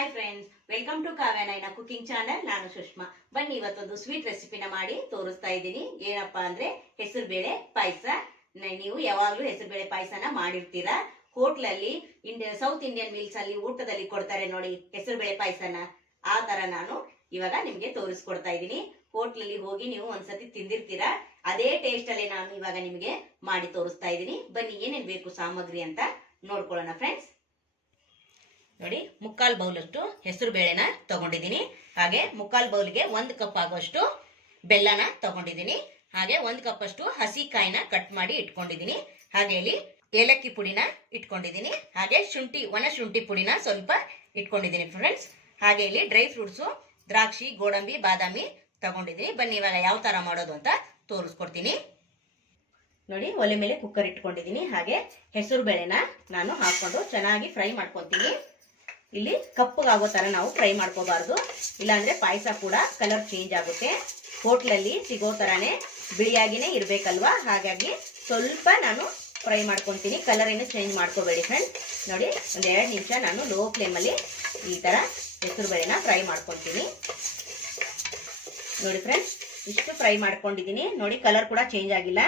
Hi friends welcome to Kavyanayana cooking channel ನಾನು ಸುಷ್ಮಾ. ಬನ್ನಿ, ಇವತ್ತೊಂದು ಸ್ವೀಟ್ ರೆಸಿಪಿನ ಮಾಡಿ ತೋರಿಸ್ತಾ ಇದ್ದೀನಿ. ಏನಪ್ಪಾ ಅಂದ್ರೆ ಹೆಸರು ಬೇಳೆ ಪಾಯಸ ನೀವು ಯಾವಾಗ್ಲೂ ಹೆಸರು ಬೇಳೆ ಪಾಯಸನ ಮಾಡಿರ್ತೀರಾ? ಹೋಟ್ಲಲ್ಲಿ ಇಂಡಿಯಾ ಸೌತ್ ಇಂಡಿಯನ್ ಮೀಲ್ಸ್ ಅಲ್ಲಿ, ಊಟದಲ್ಲಿ ಕೊಡ್ತಾರೆ ನೋಡಿ ಹೆಸರು ಬೇಳೆ ಪಾಯಸನ. ಆ ತರ ನಾನು ಇವಾಗ ನಿಮ್ಗೆ ತೋರಿಸ್ಕೊಡ್ತಾ ಇದ್ದೀನಿ. ಹೋಟ್ಲಲ್ಲಿ ಹೋಗಿ ನೀವು ಒಂದ್ಸತಿ ತಿಂದಿರ್ತೀರಾ? ಅದೇ ಟೇಸ್ಟ್ ಅಲ್ಲಿ ನಾನು ಇವಾಗ ನಿಮ್ಗೆ ಮಾಡಿ ತೋರಿಸ್ತಾ ಇದ್ದೀನಿ. ಬನ್ನಿ, ಏನೇನ್ ಬೇಕು ಸಾಮಗ್ರಿ ಅಂತ ನೋಡ್ಕೊಳ್ಳೋಣ ಫ್ರೆಂಡ್ಸ್ ನೋಡಿ, ಮುಕ್ಕಾಲು ಬೌಲಷ್ಟು ಹೆಸರು ಬೇಳೆನ ತಗೊಂಡಿದ್ದೀನಿ. ಹಾಗೆ ಮುಕ್ಕಾಲ್ ಬೌಲ್ಗೆ ಒಂದು ಕಪ್ ಆಗುವಷ್ಟು ಬೆಲ್ಲನ ತಗೊಂಡಿದ್ದೀನಿ. ಹಾಗೆ ಒಂದು ಕಪ್ ಅಷ್ಟು ಹಸಿ ಕಾಯಿನ ಕಟ್ ಮಾಡಿ ಇಟ್ಕೊಂಡಿದ್ದೀನಿ. ಹಾಗೆ ಇಲ್ಲಿ ಏಲಕ್ಕಿ ಪುಡಿನ ಇಟ್ಕೊಂಡಿದ್ದೀನಿ. ಹಾಗೆ ಶುಂಠಿ, ಒಣ ಶುಂಠಿ ಪುಡಿನ ಸ್ವಲ್ಪ ಇಟ್ಕೊಂಡಿದ್ದೀನಿ ಫ್ರೆಂಡ್ಸ್ ಹಾಗೆ ಇಲ್ಲಿ ಡ್ರೈ ಫ್ರೂಟ್ಸು ದ್ರಾಕ್ಷಿ, ಗೋಡಂಬಿ, ಬಾದಾಮಿ ತಗೊಂಡಿದ್ದೀನಿ. ಬನ್ನಿ, ಇವಾಗ ಯಾವ ಥರ ಮಾಡೋದು ಅಂತ ತೋರಿಸ್ಕೊಡ್ತೀನಿ. ನೋಡಿ, ಒಲೆ ಮೇಲೆ ಕುಕ್ಕರ್ ಇಟ್ಕೊಂಡಿದ್ದೀನಿ. ಹಾಗೆ ಹೆಸರು ಬೇಳೆನ ನಾನು ಹಾಕೊಂಡು ಚೆನ್ನಾಗಿ ಫ್ರೈ ಮಾಡ್ಕೊತೀನಿ. ಇಲ್ಲಿ ಕಪ್ಪಗಾಗೋ ತರ ನಾವು ಫ್ರೈ ಮಾಡ್ಕೋಬಾರ್ದು. ಇಲ್ಲಾಂದ್ರೆ ಪಾಯಸ ಕೂಡ ಕಲರ್ ಚೇಂಜ್ ಆಗುತ್ತೆ. ಹೋಟ್ಲಲ್ಲಿ ಸಿಗೋ ಥರನೇ ಬಿಳಿಯಾಗಿನೇ ಇರಬೇಕಲ್ವಾ? ಹಾಗಾಗಿ ಸ್ವಲ್ಪ ನಾನು ಫ್ರೈ ಮಾಡ್ಕೊತೀನಿ. ಏನು ಚೇಂಜ್ ಮಾಡ್ಕೋಬೇಡಿ ಫ್ರೆಂಡ್ಸ್ ನೋಡಿ, ಒಂದ್ ಎರಡು ನಿಮಿಷ ನಾನು ಲೋ ಫ್ಲೇಮಲ್ಲಿ ಈ ತರ ಹೆಸರು ಬೇಳೆನ ಫ್ರೈ ಮಾಡ್ಕೊತೀನಿ. ನೋಡಿ ಫ್ರೆಂಡ್ಸ್ ಇಷ್ಟು ಫ್ರೈ ಮಾಡ್ಕೊಂಡಿದ್ದೀನಿ. ನೋಡಿ ಕಲರ್ ಕೂಡ ಚೇಂಜ್ ಆಗಿಲ್ಲ.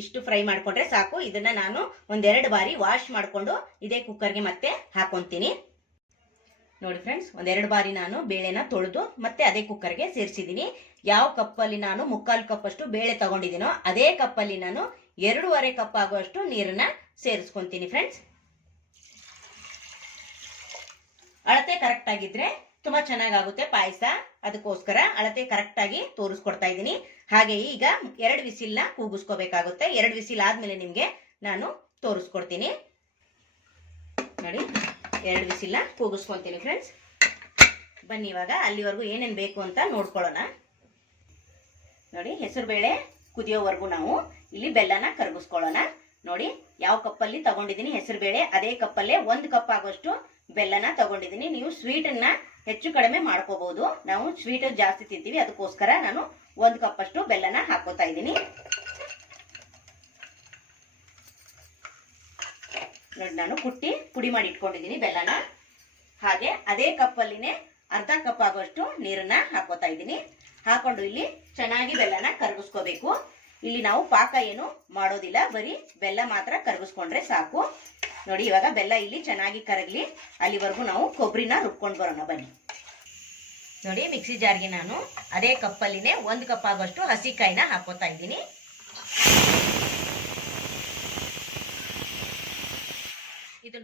ಇಷ್ಟು ಫ್ರೈ ಮಾಡ್ಕೊಂಡ್ರೆ ಸಾಕು. ಇದನ್ನ ನಾನು ಒಂದೆರಡು ಬಾರಿ ವಾಶ್ ಮಾಡ್ಕೊಂಡು ಇದೇ ಕುಕ್ಕರ್ಗೆ ಮತ್ತೆ ಹಾಕೊಂತೀನಿ. ನೋಡಿ ಫ್ರೆಂಡ್ಸ್ ಒಂದೆರಡು ಬಾರಿ ನಾನು ಬೇಳೆನ ತೊಳೆದು ಮತ್ತೆ ಅದೇ ಕುಕ್ಕರ್ಗೆ ಸೇರಿಸಿದ್ದೀನಿ. ಯಾವ ಕಪ್ಪಲ್ಲಿ ನಾನು ಮುಕ್ಕಾಲು ಕಪ್ ಅಷ್ಟು ಬೇಳೆ ತಗೊಂಡಿದ್ದೀನೋ ಅದೇ ಕಪ್ಪಲ್ಲಿ ನಾನು ಎರಡೂವರೆ ಕಪ್ ಆಗುವಷ್ಟು ನೀರನ್ನ ಸೇರಿಸ್ಕೊಂತೀನಿ ಫ್ರೆಂಡ್ಸ್ ಅಳತೆ ಕರೆಕ್ಟ್ ಆಗಿದ್ರೆ ತುಂಬಾ ಚೆನ್ನಾಗಾಗುತ್ತೆ ಪಾಯಸ. ಅದಕ್ಕೋಸ್ಕರ ಅಳತೆ ಕರೆಕ್ಟ್ ಆಗಿ ತೋರಿಸ್ಕೊಡ್ತಾ ಇದ್ದೀನಿ. ಹಾಗೆ ಈಗ ಎರಡು ವಿಸಿಲ್ನ ಕೂಗಿಸ್ಕೋಬೇಕಾಗುತ್ತೆ. ಎರಡು ವಿಸಿಲ್ ಆದ್ಮೇಲೆ ನಿಮ್ಗೆ ನಾನು ತೋರಿಸ್ಕೊಡ್ತೀನಿ. ನೋಡಿ. ಎರಡು ವಿಸಿಲ್ನ ಕೂಗಿಸ್ಕೊಂತೀನಿ ಫ್ರೆಂಡ್ಸ್ ಬನ್ನಿ ಇವಾಗ, ಅಲ್ಲಿವರೆಗೂ ಏನೇನು ಬೇಕು ಅಂತ ನೋಡ್ಕೊಳ್ಳೋಣ. ನೋಡಿ, ಹೆಸರು ಬೇಳೆ ಕುದಿಯೋವರೆಗೂ ನಾವು ಇಲ್ಲಿ ಬೆಲ್ಲನ ಕರಗಿಸ್ಕೊಳ್ಳೋಣ. ನೋಡಿ, ಯಾವ ಕಪ್ಪಲ್ಲಿ ತಗೊಂಡಿದ್ದೀನಿ ಹೆಸರುಬೇಳೆ ಅದೇ ಕಪ್ಪಲ್ಲೇ ಒಂದು ಕಪ್ ಆಗೋಷ್ಟು ಬೆಲ್ಲನ ತಗೊಂಡಿದ್ದೀನಿ. ನೀವು ಸ್ವೀಟನ್ನ ಹೆಚ್ಚು ಕಡಿಮೆ ಮಾಡ್ಕೋಬಹುದು ನಾವು ಸ್ವೀಟ್ ಜಾಸ್ತಿ ತಿಂತೀವಿ, ಅದಕ್ಕೋಸ್ಕರ ನಾನು ಒಂದು ಕಪ್ ಅಷ್ಟು ಬೆಲ್ಲನ ಹಾಕೋತಾ ಇದ್ದೀನಿ. ನೋಡಿ ನಾನು ಕುಟ್ಟಿ ಪುಡಿ ಮಾಡಿ ಇಟ್ಕೊಂಡಿದ್ದೀನಿ ಬೆಲ್ಲನ. ಹಾಗೆ ಅದೇ ಕಪ್ಪಲ್ಲಿನೇ ಅರ್ಧ ಕಪ್ ಆಗುವಷ್ಟು ನೀರನ್ನ ಹಾಕೋತಾ ಇದ್ದೀನಿ. ಹಾಕೊಂಡು ಇಲ್ಲಿ ಚೆನ್ನಾಗಿ ಬೆಲ್ಲನ ಕರಗಿಸ್ಕೋಬೇಕು. ಇಲ್ಲಿ ನಾವು ಪಾಕ ಏನು ಮಾಡೋದಿಲ್ಲ, ಬರೀ ಬೆಲ್ಲ ಮಾತ್ರ ಕರಗಿಸ್ಕೊಂಡ್ರೆ ಸಾಕು. ನೋಡಿ, ಇವಾಗ ಬೆಲ್ಲ ಇಲ್ಲಿ ಚೆನ್ನಾಗಿ ಕರಗಲಿ. ಅಲ್ಲಿವರೆಗೂ ನಾವು ಕೊಬ್ಬರಿನ ರುಬ್ಕೊಂಡು ಬರೋಣ, ಬನ್ನಿ. ನೋಡಿ, ಮಿಕ್ಸಿ ಜಾರ್ಗೆ ನಾನು ಅದೇ ಕಪ್ಪಲ್ಲಿನೇ ಒಂದು ಕಪ್ ಆಗುವಷ್ಟು ಹಸಿಕಾಯಿನ ಹಾಕೋತಾ ಇದ್ದೀನಿ.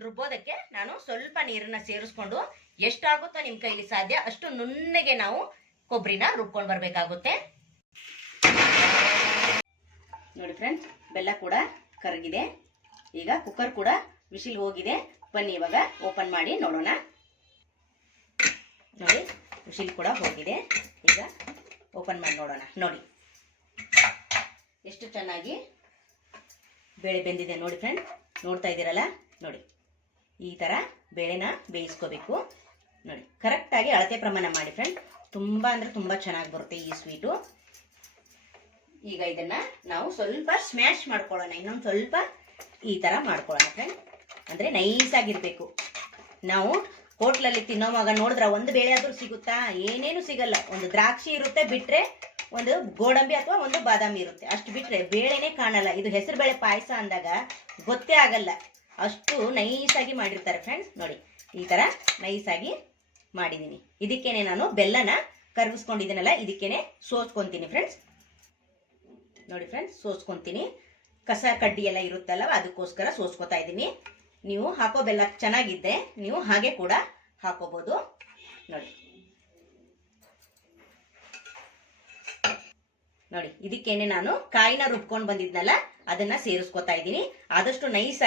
ರುಬ್ಬೋದಕ್ಕೆ ನಾನು ಸ್ವಲ್ಪ ನೀರನ್ನ ಸೇರಿಸ್ಕೊಂಡು ಎಷ್ಟಾಗುತ್ತೋ ನಿಮ್ ಕೈಲಿ ಸಾಧ್ಯ ಅಷ್ಟು ನುಣ್ಣಗೆ ನಾವು ಕೊಬ್ಬರಿನ ರುಬ್ಕೊಂಡು ಬರ್ಬೇಕಾಗುತ್ತೆ. ನೋಡಿ ಫ್ರೆಂಡ್ಸ್ ಬೆಲ್ಲ ಕೂಡ ಕರಗಿದೆ. ಈಗ ಕುಕ್ಕರ್ ಕೂಡ ವಿಶಿಲ್ ಹೋಗಿದೆ. ಬನ್ನಿ ಇವಾಗ ಓಪನ್ ಮಾಡಿ ನೋಡೋಣ. ನೋಡಿ, ವಿಶಿಲ್ ಕೂಡ ಹೋಗಿದೆ. ಈಗ ಓಪನ್ ಮಾಡಿ ನೋಡೋಣ. ನೋಡಿ, ಎಷ್ಟು ಚೆನ್ನಾಗಿ ಬೆಳೆ ಬೆಂದಿದೆ ನೋಡಿ ಫ್ರೆಂಡ್ ನೋಡ್ತಾ ಇದ್ದೀರಲ್ಲ? ನೋಡಿ. ಈ ಥರ ಬೇಳೆನ ಬೇಯಿಸ್ಕೋಬೇಕು. ನೋಡಿ ಕರೆಕ್ಟಾಗಿ ಅಳತೆ ಪ್ರಮಾಣ ಮಾಡಿ ಫ್ರೆಂಡ್ ತುಂಬ ಅಂದರೆ ತುಂಬ ಚೆನ್ನಾಗಿ ಬರುತ್ತೆ ಈ ಸ್ವೀಟು ಈಗ ಇದನ್ನ ನಾವು ಸ್ವಲ್ಪ ಸ್ಮ್ಯಾಶ್ ಮಾಡ್ಕೊಳ್ಳೋಣ. ಇನ್ನೊಂದು ಸ್ವಲ್ಪ ಈ ಥರ ಮಾಡ್ಕೊಳ್ಳೋಣ ಫ್ರೆಂಡ್ ಅಂದರೆ ನೈಸಾಗಿರಬೇಕು ನಾವು ಹೋಟ್ಲಲ್ಲಿ ತಿನ್ನೋವಾಗ ನೋಡಿದ್ರೆ ಒಂದು ಬೇಳೆ ಆದ್ರೂ ಸಿಗುತ್ತಾ? ಏನೇನು ಸಿಗಲ್ಲ. ಒಂದು ದ್ರಾಕ್ಷಿ ಇರುತ್ತೆ, ಬಿಟ್ರೆ ಒಂದು ಗೋಡಂಬಿ ಅಥವಾ ಒಂದು ಬಾದಾಮಿ ಇರುತ್ತೆ. ಅಷ್ಟು ಬಿಟ್ರೆ ಬೇಳೆನೇ ಕಾಣಲ್ಲ. ಇದು ಹೆಸರು ಬೇಳೆ ಪಾಯಸ ಅಂದಾಗ ಗೊತ್ತೇ ಆಗಲ್ಲ. ಅಷ್ಟು ನೈಸಾಗಿ ಮಾಡಿರ್ತಾರೆ ಫ್ರೆಂಡ್ಸ್ ನೋಡಿ, ಈ ಥರ ನೈಸಾಗಿ ಮಾಡಿದ್ದೀನಿ ಇದಕ್ಕೇನೆ ನಾನು ಬೆಲ್ಲನ ಕರಗಿಸ್ಕೊಂಡಿದ್ದೀನಲ್ಲ, ಇದಕ್ಕೇನೆ ಸೋಸ್ಕೊಂತೀನಿ ಫ್ರೆಂಡ್ಸ್ ನೋಡಿ ಫ್ರೆಂಡ್ಸ್ ಸೋಸ್ಕೊಂತೀನಿ. ಕಸ ಕಡ್ಡಿ ಎಲ್ಲ ಇರುತ್ತಲ್ಲ ಅದಕ್ಕೋಸ್ಕರ ಸೋಸ್ಕೊತಾ ಇದ್ದೀನಿ. ನೀವು ಹಾಕೋ ಬೆಲ್ಲ ಚೆನ್ನಾಗಿದ್ದೆ ನೀವು ಹಾಗೆ ಕೂಡ ಹಾಕೋಬಹುದು ನೋಡಿ. ನೋಡಿ, ಇದಕ್ಕೇನೆ ನಾನು ಕಾಯಿನ ರುಬ್ಕೊಂಡು ಬಂದಿದ್ನಲ್ಲ, ಅದನ್ನ ಸೇರಿಸ್ಕೊತಾ ಇದ್ದೀನಿ. ಆದಷ್ಟು ನೈಸ್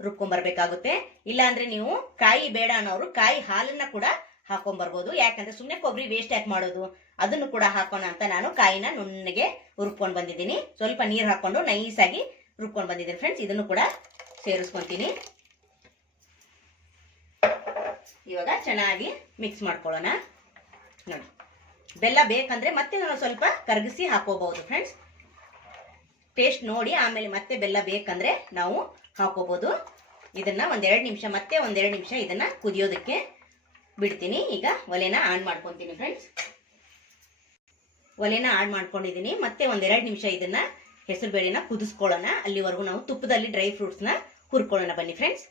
ಆಗಿ ರುಬ್ಕೊಂಡ್ ಬರ್ಬೇಕಾಗುತ್ತೆ ಇಲ್ಲ ಅಂದ್ರೆ ನೀವು ಕಾಯಿ ಬೇಡ ಅನ್ನೋರು ಕಾಯಿ ಹಾಲನ್ನ ಕೂಡ ಹಾಕೊಂಡ್ ಬರ್ಬೋದು ಯಾಕಂದ್ರೆ ಸುಮ್ಮನೆ ಕೊಬ್ಬರಿ ವೇಸ್ಟ್ ಯಾಕೆ ಮಾಡೋದು? ಅದನ್ನು ಕೂಡ ಹಾಕೋಣ ಅಂತ ನಾನು ಕಾಯಿನ ನುಣ್ಣಗೆ ರುಬ್ಕೊಂಡು ಬಂದಿದ್ದೀನಿ. ಸ್ವಲ್ಪ ನೀರು ಹಾಕೊಂಡು ನೈಸ್ ಆಗಿ ರುಬ್ಕೊಂಡು ಬಂದಿದ್ದೀನಿ ಫ್ರೆಂಡ್ಸ್ ಇದನ್ನು ಕೂಡ ಸೇರಿಸ್ಕೊಂತೀನಿ. ಇವಾಗ ಚೆನ್ನಾಗಿ ಮಿಕ್ಸ್ ಮಾಡ್ಕೊಳ್ಳೋಣ. ನೋಡಿ. ಬೆಲ್ಲ ಬೇಕಂದ್ರೆ ಮತ್ತೆ ನಾನು ಸ್ವಲ್ಪ ಕರಗಿಸಿ ಹಾಕೋಬಹುದು ಫ್ರೆಂಡ್ಸ್ ಟೇಸ್ಟ್ ನೋಡಿ ಆಮೇಲೆ ಮತ್ತೆ ಬೆಲ್ಲ ಬೇಕಂದ್ರೆ ನಾವು ಹಾಕೋಬಹುದು ಇದನ್ನ ಒಂದೆರಡು ನಿಮಿಷ, ಮತ್ತೆ ಒಂದೆರಡು ನಿಮಿಷ ಇದನ್ನ ಕುದಿಯೋದಕ್ಕೆ ಬಿಡ್ತೀನಿ. ಈಗ ಒಲೆನ ಆನ್ ಮಾಡ್ಕೊಂತೀನಿ ಫ್ರೆಂಡ್ಸ್ ಒಲೆನ ಆಡ್ ಮಾಡ್ಕೊಂಡಿದ್ದೀನಿ. ಮತ್ತೆ ಒಂದೆರಡು ನಿಮಿಷ ಇದನ್ನ ಹೆಸರು ಬೇಳೆನ ಕುದಿಸ್ಕೊಳ್ಳೋಣ. ಅಲ್ಲಿವರೆಗೂ ನಾವು ತುಪ್ಪದಲ್ಲಿ ಡ್ರೈ ಫ್ರೂಟ್ಸ್ನ ಹುರ್ಕೊಳ್ಳೋಣ. ಬನ್ನಿ ಫ್ರೆಂಡ್ಸ್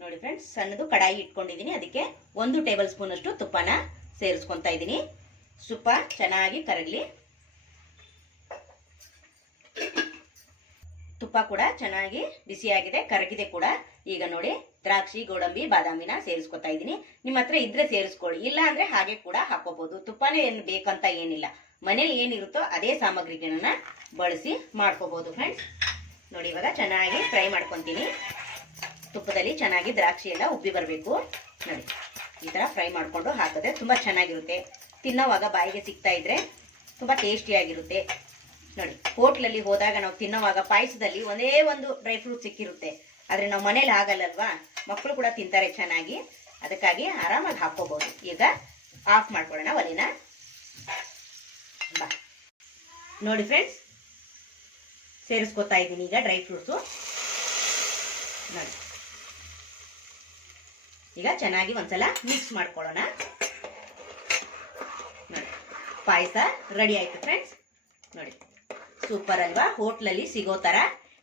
ನೋಡಿ ಫ್ರೆಂಡ್ಸ್ ಸಣ್ಣದು ಕಡಾಯಿ ಇಟ್ಕೊಂಡಿದ್ದೀನಿ. ಅದಕ್ಕೆ ಒಂದು ಟೇಬಲ್ ಸ್ಪೂನ್ ಅಷ್ಟು ತುಪ್ಪನ ಸೇರಿಸ್ಕೊತಾ ಇದ್ದೀನಿ. ತುಪ್ಪ ಚೆನ್ನಾಗಿ ಕರಗಲಿ. ತುಪ್ಪ ಕೂಡ ಚೆನ್ನಾಗಿ ಬಿಸಿಯಾಗಿದೆ ಕರಗಿದೆ ಕೂಡ. ಈಗ ನೋಡಿ, ದ್ರಾಕ್ಷಿ, ಗೋಡಂಬಿ, ಬಾದಾಮಿನ ಸೇರಿಸ್ಕೊತಾ ಇದ್ದೀನಿ. ನಿಮ್ಮ ಹತ್ರ ಇದ್ರೆ ಸೇರಿಸ್ಕೊಳ್ಳಿ, ಇಲ್ಲ ಅಂದ್ರೆ ಹಾಗೆ ಕೂಡ ಹಾಕೋಬಹುದು ತುಪ್ಪನೇ ಏನು ಬೇಕಂತ ಏನಿಲ್ಲ. ಮನೇಲಿ ಏನಿರುತ್ತೋ ಅದೇ ಸಾಮಗ್ರಿಗಳನ್ನ ಬಳಸಿ ಮಾಡ್ಕೋಬಹುದು ಫ್ರೆಂಡ್ಸ್ ನೋಡಿ, ಇವಾಗ ಚೆನ್ನಾಗಿ ಫ್ರೈ ಮಾಡ್ಕೊತೀನಿ. ತುಪ್ಪದಲ್ಲಿ ಚೆನ್ನಾಗಿ ದ್ರಾಕ್ಷಿ ಎಲ್ಲ ಉಬ್ಬಿ ಬರಬೇಕು. ನೋಡಿ, ಈ ತರ ಫ್ರೈ ಮಾಡ್ಕೊಂಡು ಹಾಕಿದ್ರೆ ತುಂಬಾ ಚೆನ್ನಾಗಿರುತ್ತೆ. ತಿನ್ನೋವಾಗ ಬಾಯಿಗೆ ಸಿಗ್ತಾ ಇದ್ರೆ ತುಂಬಾ ಟೇಸ್ಟಿಯಾಗಿರುತ್ತೆ. ನೋಡಿ, ಹೋಟ್ಲಲ್ಲಿ ಹೋದಾಗ ನಾವು ತಿನ್ನೋವಾಗ ಪಾಯಸದಲ್ಲಿ ಒಂದೇ ಒಂದು ಡ್ರೈ ಫ್ರೂಟ್ ಸಿಕ್ಕಿರುತ್ತೆ. ಆದ್ರೆ ನಾವು ಮನೇಲಿ ಆಗಲ್ಲಲ್ವಾ? ಮಕ್ಕಳು ಕೂಡ ತಿಂತಾರೆ ಚೆನ್ನಾಗಿ. ಅದಕ್ಕಾಗಿ ಆರಾಮಾಗಿ ಹಾಕೋಬಹುದು ಈಗ ಆಫ್ ಮಾಡ್ಕೊಳ್ಳೋಣ ಒಲೆನ. ನೋಡಿ ಫ್ರೆಂಡ್ಸ್ ಸೇರಿಸ್ಕೊತಾ ಇದ್ದೀನಿ ಈಗ ಡ್ರೈ ಫ್ರೂಟ್ಸು ನೋಡಿ. ಈಗ ಚೆನ್ನಾಗಿ ಒಂದ್ಸಲ ಮಿಕ್ಸ್ ಮಾಡ್ಕೊಳ್ಳೋಣ. ನೋಡಿ. ಪಾಯಸ ರೆಡಿ ಆಯ್ತು ಫ್ರೆಂಡ್ಸ್ ನೋಡಿ. ಸೂಪರ್ ಅಲ್ವಾ? ಹೋಟ್ಲಲ್ಲಿ ಸಿಗೋ ತರ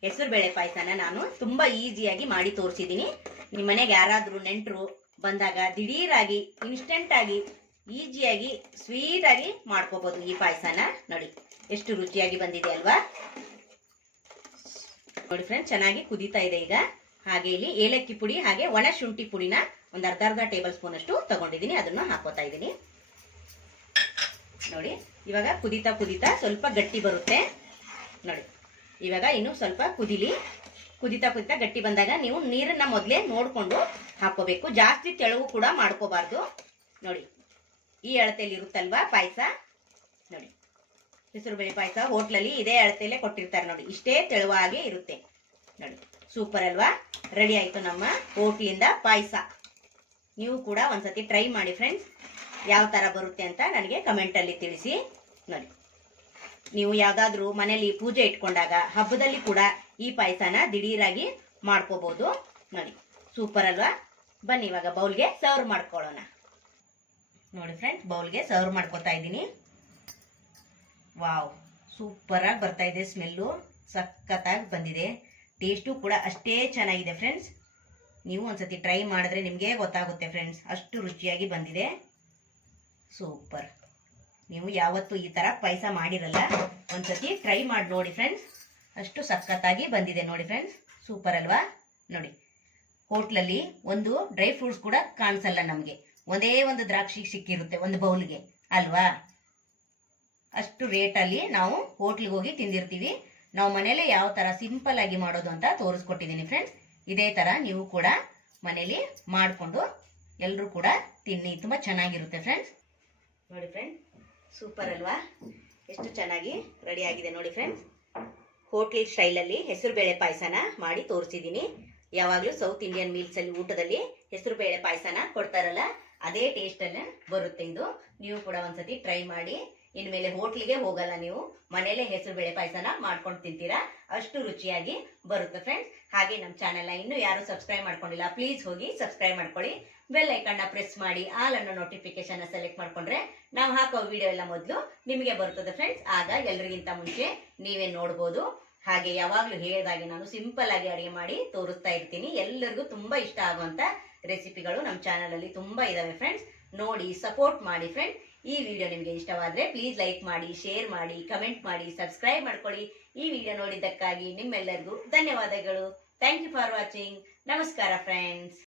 ಹೆಸರು ಬೇಳೆ ಪಾಯಸನ ನಾನು ತುಂಬಾ ಈಸಿಯಾಗಿ ಮಾಡಿ ತೋರಿಸಿದ್ದೀನಿ. ನಿಮ್ಮ ಮನೆಗೆ ಯಾರಾದ್ರೂ ನೆಂಟರು ಬಂದಾಗ ದಿಢೀರಾಗಿ ಇನ್ಸ್ಟೆಂಟ್ ಆಗಿ ಈಸಿಯಾಗಿ ಸ್ವೀಟ್ ಆಗಿ ಮಾಡ್ಕೋಬಹುದು ಈ ಪಾಯಸನ. ನೋಡಿ, ಎಷ್ಟು ರುಚಿಯಾಗಿ ಬಂದಿದೆ ಅಲ್ವಾ? ನೋಡಿ ಫ್ರೆಂಡ್ಸ್ ಚೆನ್ನಾಗಿ ಕುದೀತಾ ಇದೆ ಈಗ. ಹಾಗೆ ಇಲ್ಲಿ ಏಲಕ್ಕಿ ಪುಡಿ, ಹಾಗೆ ಒಣ ಶುಂಠಿ ಪುಡಿನ ಒಂದು ಅರ್ಧ ಅರ್ಧ ಟೇಬಲ್ ಸ್ಪೂನ್ ಅಷ್ಟು ತಗೊಂಡಿದ್ದೀನಿ. ಅದನ್ನ ಹಾಕೋತಾ ಇದ್ದೀನಿ. ನೋಡಿ, ಇವಾಗ ಕುದೀತಾ ಕುದೀತಾ ಸ್ವಲ್ಪ ಗಟ್ಟಿ ಬರುತ್ತೆ. ನೋಡಿ. ಇವಾಗ ಇನ್ನು ಸ್ವಲ್ಪ ಕುದಿಲಿ. ಕುದಿತಾ ಕುದಿತಾ ಗಟ್ಟಿ ಬಂದಾಗ ನೀವು ನೀರನ್ನ ಮೊದಲೇ ನೋಡ್ಕೊಂಡು ಹಾಕೋಬೇಕು. ಜಾಸ್ತಿ ತೆಳುವು ಕೂಡ ಮಾಡ್ಕೋಬಾರ್ದು. ನೋಡಿ. ಈ ಅಳತೆಯಲ್ಲಿ ಇರುತ್ತಲ್ವಾ ಪಾಯಸ? ನೋಡಿ. ಹೆಸರು ಬೆಳೆ ಪಾಯಸ ಹೋಟ್ಲಲ್ಲಿ ಇದೇ ಅಳತೆಯಲ್ಲೇ ಕೊಟ್ಟಿರ್ತಾರೆ ನೋಡಿ. ಇಷ್ಟೇ ತೆಳುವಾಗಿ ಇರುತ್ತೆ. ನೋಡಿ. ಸೂಪರ್ ಅಲ್ವಾ? ರೆಡಿ ಆಯ್ತು ನಮ್ಮ ಹೋಟ್ಲಿಂದ ಪಾಯಸ. ನೀವು ಕೂಡ ಒಂದ್ಸತಿ ಟ್ರೈ ಮಾಡಿ ಫ್ರೆಂಡ್ಸ್. ಯಾವ ತರ ಬರುತ್ತೆ ಅಂತ ನನಗೆ ಕಮೆಂಟಲ್ಲಿ ತಿಳಿಸಿ. ನೋಡಿ. ನೀವು ಯಾವ್ದಾದ್ರು ಮನೇಲಿ ಪೂಜೆ ಇಟ್ಕೊಂಡಾಗ ಹಬ್ಬದಲ್ಲಿ ಕೂಡ ಈ ಪಾಯಸನ ದಿಢೀರಾಗಿ ಮಾಡ್ಕೋಬಹುದು ನೋಡಿ ಸೂಪರ್ ಅಲ್ವಾ? ಬನ್ನಿ, ಇವಾಗ ಬೌಲ್ಗೆ ಸರ್ವ್ ಮಾಡ್ಕೊಳ್ಳೋಣ. ನೋಡಿ ಫ್ರೆಂಡ್ಸ್ ಬೌಲ್ಗೆ ಸರ್ವ್ ಮಾಡ್ಕೊತಾ ಇದ್ದೀನಿ. ವಾವ್ ಸೂಪರ್ ಆಗಿ ಬರ್ತಾ ಇದೆ ಸ್ಮೆಲ್ಲು ಸಖತ್ತಾಗಿ ಬಂದಿದೆ. ಟೇಸ್ಟು ಕೂಡ ಅಷ್ಟೇ ಚೆನ್ನಾಗಿದೆ ಫ್ರೆಂಡ್ಸ್ ನೀವು ಒಂದ್ಸತಿ ಟ್ರೈ ಮಾಡಿದ್ರೆ ನಿಮಗೆ ಗೊತ್ತಾಗುತ್ತೆ ಫ್ರೆಂಡ್ಸ್ ಅಷ್ಟು ರುಚಿಯಾಗಿ ಬಂದಿದೆ. ಸೂಪರ್ ನೀವು ಯಾವತ್ತೂ ಈ ತರ ಪಾಯಸ ಮಾಡಿರಲ್ಲ, ಒಂದ್ಸತಿ ಟ್ರೈ ಮಾಡಿ ನೋಡಿ ಫ್ರೆಂಡ್ಸ್ ಅಷ್ಟು ಸಖತ್ತಾಗಿ ಬಂದಿದೆ ನೋಡಿ ಫ್ರೆಂಡ್ಸ್ ಸೂಪರ್ ಅಲ್ವಾ? ನೋಡಿ. ಹೋಟ್ಲಲ್ಲಿ ಒಂದು ಡ್ರೈ ಫ್ರೂಟ್ಸ್ ಕೂಡ ಕಾಣಿಸಲ್ಲ ನಮಗೆ. ಒಂದೇ ಒಂದು ದ್ರಾಕ್ಷಿ ಸಿಕ್ಕಿರುತ್ತೆ, ಒಂದು ಬೌಲ್ಗೆ. ಅಲ್ವಾ? ಅಷ್ಟು ರೇಟಲ್ಲಿ ನಾವು ಹೋಟ್ಲಿಗೆ ಹೋಗಿ ತಿಂದಿರ್ತೀವಿ. ನಾವು ಮನೇಲೆ ಯಾವ ತರ ಸಿಂಪಲ್ ಆಗಿ ಮಾಡೋದು ಅಂತ ತೋರಿಸ್ಕೊಟ್ಟಿದ್ದೀನಿ ಫ್ರೆಂಡ್ಸ್ ಇದೇ ತರ ನೀವು ಕೂಡ ಮನೇಲಿ ಮಾಡಿಕೊಂಡು ಎಲ್ಲರೂ ಕೂಡ ತಿನ್ನಿ. ತುಂಬಾ ಚೆನ್ನಾಗಿರುತ್ತೆ ಫ್ರೆಂಡ್ಸ್ ನೋಡಿ ಫ್ರೆಂಡ್ ಸೂಪರ್ ಅಲ್ವಾ? ಎಷ್ಟು ಚೆನ್ನಾಗಿ ರೆಡಿ ಆಗಿದೆ ನೋಡಿ ಫ್ರೆಂಡ್ಸ್ ಹೋಟೆಲ್ ಸ್ಟೈಲಲ್ಲಿ ಹೆಸರು ಬೇಳೆ ಪಾಯಸನ ಮಾಡಿ ತೋರಿಸಿದ್ದೀನಿ. ಯಾವಾಗಲೂ ಸೌತ್ ಇಂಡಿಯನ್ ಮೀಲ್ಸ್ ಅಲ್ಲಿ ಊಟದಲ್ಲಿ ಹೆಸರು ಬೇಳೆ ಪಾಯಸನ ಕೊಡ್ತಾರಲ್ಲ, ಅದೇ ಟೇಸ್ಟ್ ಅನ್ನ ಬರುತ್ತೆ ಇದು. ನೀವು ಕೂಡ ಒಂದ್ಸತಿ ಟ್ರೈ ಮಾಡಿ. ಇನ್ಮೇಲೆ ಹೋಟ್ಲಿಗೆ ಹೋಗಲ್ಲ ನೀವು. ಮನೇಲೆ ಹೆಸರು ಬೇಳೆ ಪಾಯಸನ ಮಾಡ್ಕೊಂಡು ತಿಂತೀರಾ. ಅಷ್ಟು ರುಚಿಯಾಗಿ ಬರುತ್ತೆ ಫ್ರೆಂಡ್ಸ್ ಹಾಗೆ ನಮ್ಮ ಚಾನೆಲ್ ಇನ್ನೂ ಯಾರು ಸಬ್ಸ್ಕ್ರೈಬ್ ಮಾಡ್ಕೊಂಡಿಲ್ಲ ಪ್ಲೀಸ್ ಹೋಗಿ ಸಬ್ಸ್ಕ್ರೈಬ್ ಮಾಡ್ಕೊಳ್ಳಿ. ಬೆಲ್ ಐಕನ್ನ ಪ್ರೆಸ್ ಮಾಡಿ ಆಲ್ ಅನ್ನೋ ನೋಟಿಫಿಕೇಶನ್ ಸೆಲೆಕ್ಟ್ ಮಾಡ್ಕೊಂಡ್ರೆ ನಾವು ಹಾಕೋ ವಿಡಿಯೋ ಎಲ್ಲ ಮೊದಲು ನಿಮಗೆ ಬರುತ್ತದೆ ಫ್ರೆಂಡ್ಸ್ ಆಗ ಎಲ್ರಿಗಿಂತ ಮುಂಚೆ ನೀವೇ ನೋಡ್ಬೋದು. ಹಾಗೆ ಯಾವಾಗ್ಲೂ ಹೇಳಿದಾಗೆ ನಾನು ಸಿಂಪಲ್ ಆಗಿ ಅಡಿಗೆ ಮಾಡಿ ತೋರಿಸ್ತಾ ಇರ್ತೀನಿ. ಎಲ್ಲರಿಗೂ ತುಂಬಾ ಇಷ್ಟ ಆಗುವಂತ ರೆಸಿಪಿಗಳು ನಮ್ಮ ಚಾನಲ್ ಅಲ್ಲಿ ತುಂಬಾ ಇದಾವೆ ಫ್ರೆಂಡ್ಸ್ ನೋಡಿ ಸಪೋರ್ಟ್ ಮಾಡಿ ಫ್ರೆಂಡ್ ಈ ವಿಡಿಯೋ ನಿಮಗೆ ಇಷ್ಟವಾದರೆ ಪ್ಲೀಸ್ ಲೈಕ್ ಮಾಡಿ ಶೇರ್ ಮಾಡಿ ಕಮೆಂಟ್ ಮಾಡಿ ಸಬ್ಸ್ಕ್ರೈಬ್ ಮಾಡ್ಕೊಳ್ಳಿ. ಈ ವಿಡಿಯೋ ನೋಡಿದ್ದಕ್ಕಾಗಿ ನಿಮ್ಮೆಲ್ಲರಿಗೂ ಧನ್ಯವಾದಗಳು. ಥ್ಯಾಂಕ್ ಯು ಫಾರ್ ವಾಚಿಂಗ್ ನಮಸ್ಕಾರ ಫ್ರೆಂಡ್ಸ್